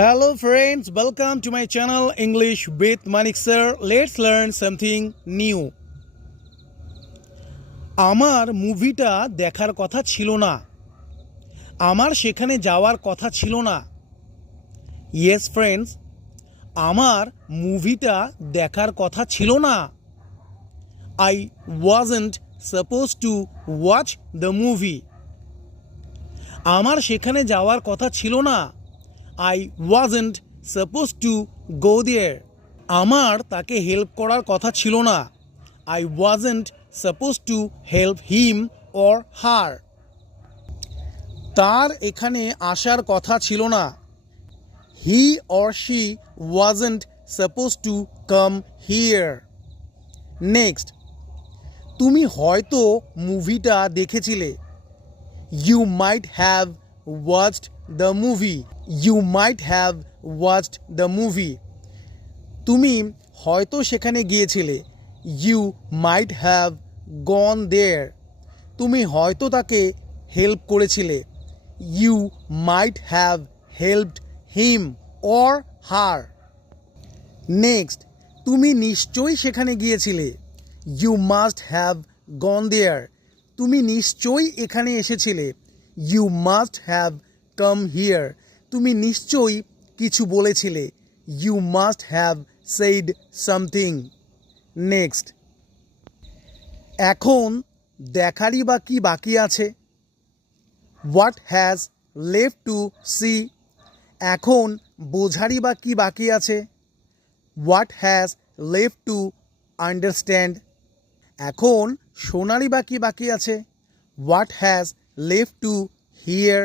Hello friends, welcome to my channel English with Manik sir. Let's learn something new. আমার মুভিটা দেখার কথা ছিল না। আমার সেখানে যাওয়ার কথা ছিল না। ইয়েস ফ্রেন্ডস আমার মুভিটা দেখার কথা ছিল না। I wasn't suppose to watch the movie আমার সেখানে যাওয়ার কথা ছিল না। I wasn't suppose to go there আমার তাকে হেল্প করার কথা ছিল না। I wasn't suppose to help him or her তার এখানে আসার কথা ছিল না। He or she wasn't suppose to come here next তুমি হয়তো মুভিটা দেখেছিলে। You might have watched the movie you might have watched the movie তুমি হয়তো সেখানে গিয়েছিলে। You might have gone there তুমি হয়তো তাকে হেল্প করেছিলে। You might have helped him or her next তুমি নিশ্চয়ই সেখানে গিয়েছিলে। You must have gone there তুমি নিশ্চয়ই এখানে এসেছিলে। You must have come here তুমি নিশ্চয়ই কিছু বলেছিলে। You must have said something next এখন দেখারই বা কি বাকি আছে? What has left to see এখন বোঝারই বা কি বাকি আছে? What has left to understand এখন শোনারই বা কি বাকি আছে? What has left to hear